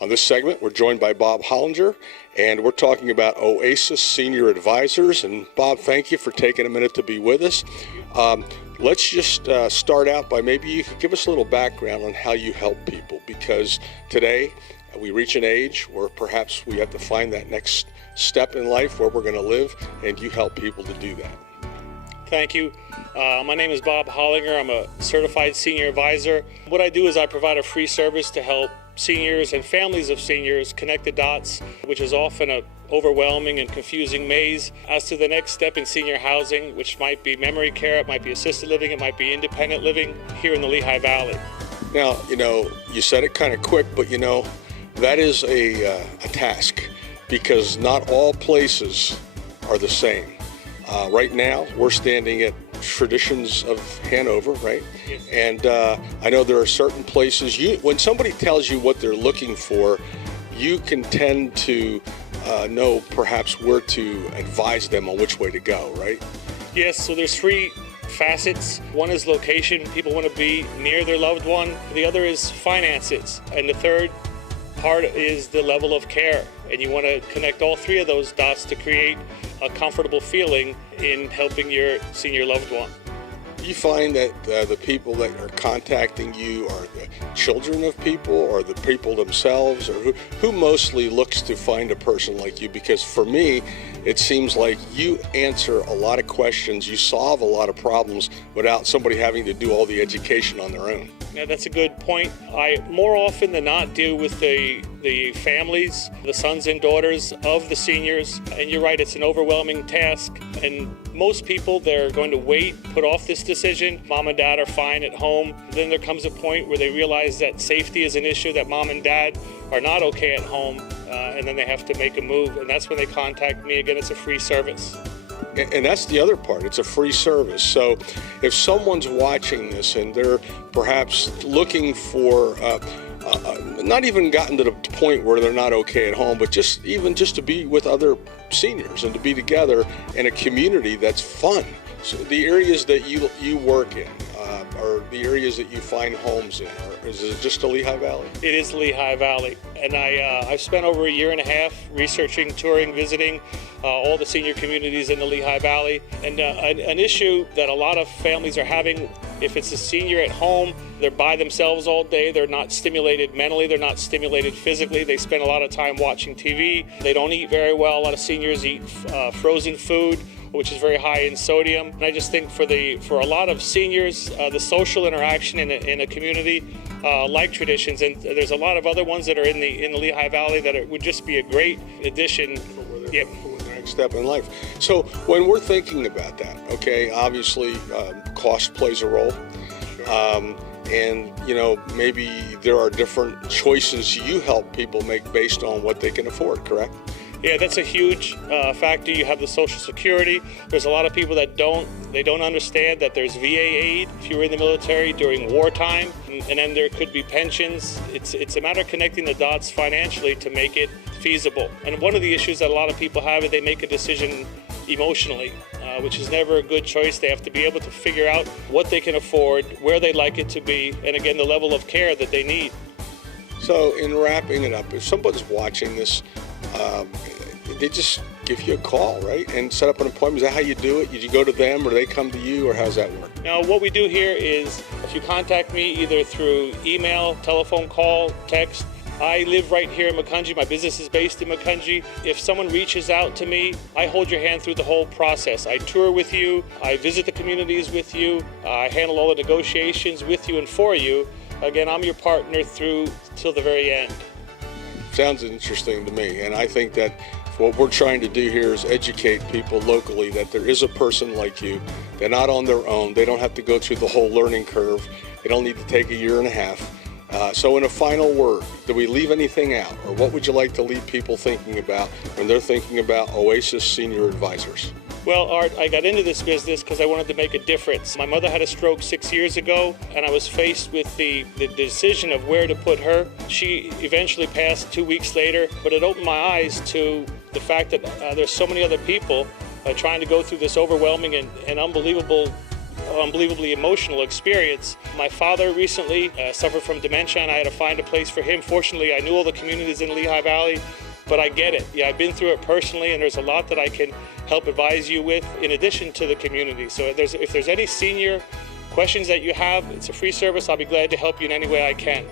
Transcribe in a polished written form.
On this segment, we're joined by Bob Hollinger, and we're talking about Oasis Senior Advisors. And Bob, thank you for taking a minute to be with us. Let's just start out by maybe you could give us a little background on how you help people, because today we reach an age where perhaps we have to find that next step in life where we're going to live, and you help people to do that. Thank you. My name is Bob Hollinger. I'm a certified senior advisor. What I do is I provide a free service to help seniors and families of seniors connect the dots, which is often an overwhelming and confusing maze, as to the next step in senior housing, which might be memory care, it might be assisted living, it might be independent living here in the Lehigh Valley. Now, you said it kind of quick, but that is a task, because not all places are the same. Right now, we're standing at Traditions of Hanover, right? Yes. And I know there are certain places, when somebody tells you what they're looking for, you can tend to know perhaps where to advise them on which way to go, right? Yes, so there's three facets. One is location. People want to be near their loved one. The other is finances. And the third part is the level of care. And you want to connect all three of those dots to create a comfortable feeling in helping your senior loved one. You find that the people that are contacting you are the children of people, or the people themselves, or who mostly looks to find a person like you? Because for me, it seems like you answer a lot of questions, you solve a lot of problems without somebody having to do all the education on their own. Yeah, that's a good point. I more often than not deal with the families, the sons and daughters of the seniors, and you're right, it's an overwhelming task. And most people, they're going to wait, put off this decision. Mom and dad are fine at home. Then there comes a point where they realize that safety is an issue, that mom and dad are not okay at home, and then they have to make a move. And that's when they contact me. Again, it's a free service. And that's the other part. It's a free service. So if someone's watching this and they're perhaps looking for, not even gotten to the point where they're not okay at home, but just to be with other seniors and to be together in a community that's fun. So the areas that you work in, or the areas that you find homes in, or is it just the Lehigh Valley? It is Lehigh Valley. And I've spent over a year and a half researching, touring, visiting all the senior communities in the Lehigh Valley. And an issue that a lot of families are having, if it's a senior at home, they're by themselves all day, they're not stimulated mentally, they're not stimulated physically, they spend a lot of time watching TV, they don't eat very well. A lot of seniors eat frozen food, which is very high in sodium. And I just think for a lot of seniors, the social interaction in a community like Traditions, and there's a lot of other ones that are in the Lehigh Valley that would just be a great addition. Yep. Step in life. So when we're thinking about that, okay, obviously cost plays a role. And maybe there are different choices you help people make based on what they can afford, correct? Yeah, that's a huge factor. You have the Social Security. There's a lot of people that don't understand that there's VA aid if you were in the military during wartime, and then there could be pensions. It's a matter of connecting the dots financially to make it feasible. And one of the issues that a lot of people have is they make a decision emotionally, which is never a good choice. They have to be able to figure out what they can afford, where they'd like it to be, and again, the level of care that they need. So in wrapping it up, if somebody's watching this, they just give you a call, right, and set up an appointment. Is that how you do it? Did you go to them, or do they come to you, or how's that work? Now, what we do here is if you contact me either through email, telephone call, text. I live right here in Macungie. My business is based in Macungie. If someone reaches out to me, I hold your hand through the whole process. I tour with you. I visit the communities with you. I handle all the negotiations with you and for you. Again, I'm your partner till the very end. Sounds interesting to me, and I think that what we're trying to do here is educate people locally that there is a person like you. They're not on their own. They don't have to go through the whole learning curve. They don't need to take a year and a half. So in a final word, do we leave anything out, or what would you like to leave people thinking about when they're thinking about Oasis Senior Advisors? Well, Art, I got into this business because I wanted to make a difference. My mother had a stroke 6 years ago, and I was faced with the decision of where to put her. She eventually passed 2 weeks later, but it opened my eyes to the fact that there's so many other people trying to go through this overwhelming and unbelievable unbelievably emotional experience. My father recently suffered from dementia, and I had to find a place for him. Fortunately, I knew all the communities in the Lehigh Valley, but I get it. Yeah, I've been through it personally, and there's a lot that I can help advise you with in addition to the community. So if there's any senior questions that you have, it's a free service. I'll be glad to help you in any way I can.